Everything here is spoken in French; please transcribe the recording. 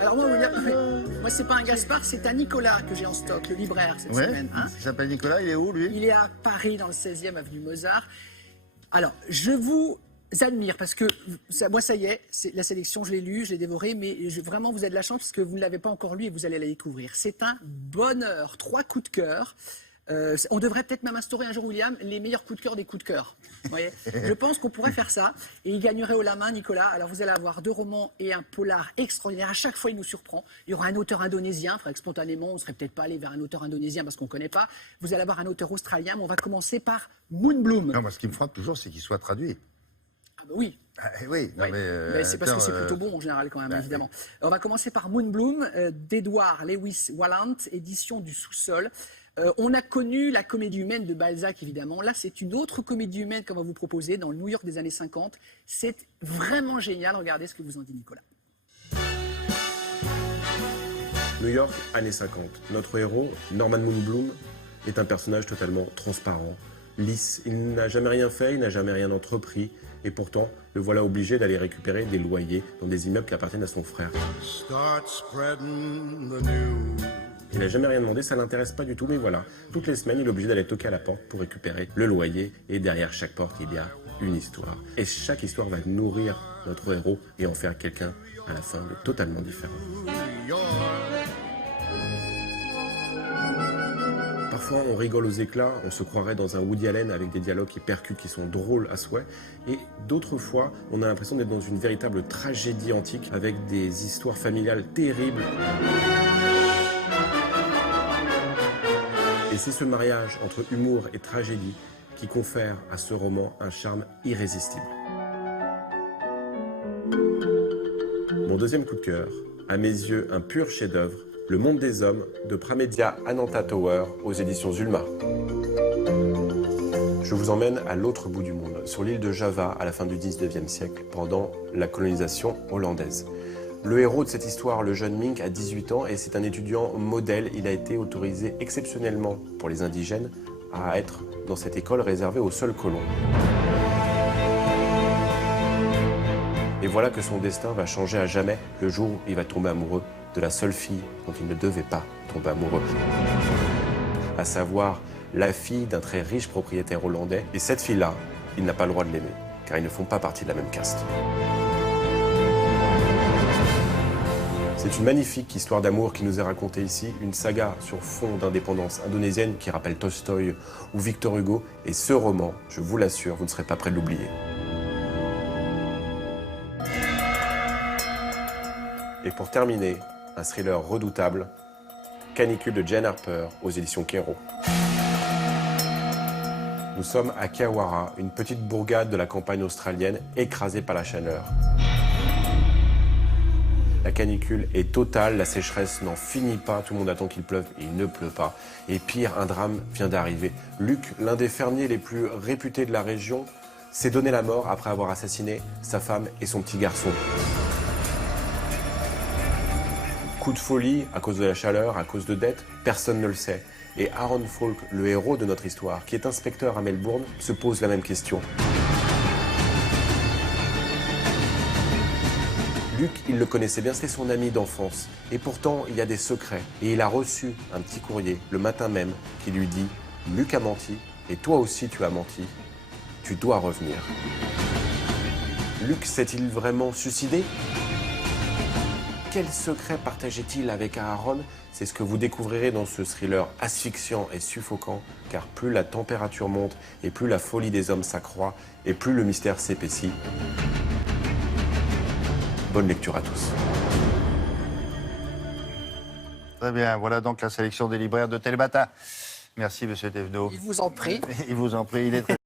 Alors moi, William, moi c'est pas un Gaspard, c'est un Nicolas que j'ai en stock, le libraire cette semaine. Hein. Il s'appelle Nicolas, il est où lui? Il est à Paris, dans le 16e avenue Mozart. Alors, je vous admire parce que moi ça y est, la sélection je l'ai lu, je l'ai dévoré, mais vraiment vous avez de la chance parce que vous ne l'avez pas encore lu et vous allez la découvrir. C'est un bonheur, 3 coups de cœur. On devrait peut-être même instaurer un jour, William, les meilleurs coups de cœur des coups de cœur. Vous voyez, je pense qu'on pourrait faire ça. Et il gagnerait haut la main, Nicolas. Alors vous allez avoir 2 romans et un polar extraordinaire. À chaque fois, il nous surprend. Il y aura un auteur indonésien. Il faudrait que spontanément, on ne serait peut-être pas allé vers un auteur indonésien parce qu'on ne connaît pas. Vous allez avoir un auteur australien, mais on va commencer par Moonbloom. Non, moi ce qui me frappe toujours, c'est qu'il soit traduit. Ah bah oui. Ah, oui, non, Oui. mais c'est parce que c'est plutôt bon en général quand même, évidemment. On va commencer par Moonbloom d'Edward Lewis Wallant, édition du Sous-sol. On a connu la comédie humaine de Balzac, évidemment. Là, c'est une autre comédie humaine qu'on va vous proposer dans le New York des années 50. C'est vraiment génial. Regardez ce que vous en dit Nicolas. New York, années 50. Notre héros, Norman Moonbloom, est un personnage totalement transparent, lisse. Il n'a jamais rien fait, il n'a jamais rien entrepris. Et pourtant, le voilà obligé d'aller récupérer des loyers dans des immeubles qui appartiennent à son frère. Il n'a jamais rien demandé, ça ne l'intéresse pas du tout, mais voilà. Toutes les semaines, il est obligé d'aller toquer à la porte pour récupérer le loyer. Et derrière chaque porte, il y a une histoire. Et chaque histoire va nourrir notre héros et en faire quelqu'un, à la fin, de totalement différent. Parfois, on rigole aux éclats, on se croirait dans un Woody Allen avec des dialogues qui percutent, qui sont drôles à souhait. Et d'autres fois, on a l'impression d'être dans une véritable tragédie antique avec des histoires familiales terribles. Et c'est ce mariage entre humour et tragédie qui confère à ce roman un charme irrésistible. Mon deuxième coup de cœur, à mes yeux un pur chef-d'œuvre, Le Monde des Hommes de Pramedia Ananta Tower aux éditions Zulma. Je vous emmène à l'autre bout du monde, sur l'île de Java à la fin du 19e siècle, pendant la colonisation hollandaise. Le héros de cette histoire, le jeune Mink, a 18 ans et c'est un étudiant modèle. Il a été autorisé exceptionnellement pour les indigènes à être dans cette école réservée aux seuls colons. Et voilà que son destin va changer à jamais le jour où il va tomber amoureux de la seule fille dont il ne devait pas tomber amoureux. À savoir la fille d'un très riche propriétaire hollandais. Et cette fille-là, il n'a pas le droit de l'aimer, car ils ne font pas partie de la même caste. C'est une magnifique histoire d'amour qui nous est racontée ici, une saga sur fond d'indépendance indonésienne qui rappelle Tolstoï ou Victor Hugo. Et ce roman, je vous l'assure, vous ne serez pas prêt de l'oublier. Et pour terminer, un thriller redoutable, Canicule de Jane Harper aux éditions Kero. Nous sommes à Kiawara, une petite bourgade de la campagne australienne écrasée par la chaleur. La canicule est totale, la sécheresse n'en finit pas, tout le monde attend qu'il pleuve et il ne pleut pas. Et pire, un drame vient d'arriver. Luc, l'un des fermiers les plus réputés de la région, s'est donné la mort après avoir assassiné sa femme et son petit garçon. Coup de folie, à cause de la chaleur, à cause de dettes, personne ne le sait. Et Aaron Falk, le héros de notre histoire, qui est inspecteur à Melbourne, se pose la même question. Luc, il le connaissait bien, c'est son ami d'enfance. Et pourtant, il y a des secrets. Et il a reçu un petit courrier, le matin même, qui lui dit « Luc a menti, et toi aussi tu as menti. Tu dois revenir. » Luc s'est-il vraiment suicidé ? Quel secret partageait-il avec Aaron? C'est ce que vous découvrirez dans ce thriller asphyxiant et suffocant, car plus la température monte et plus la folie des hommes s'accroît et plus le mystère s'épaissit. Bonne lecture à tous. Très bien, voilà donc la sélection des libraires de Télématin. Merci, monsieur Thévenot. Il vous en prie. Il vous en prie, il est très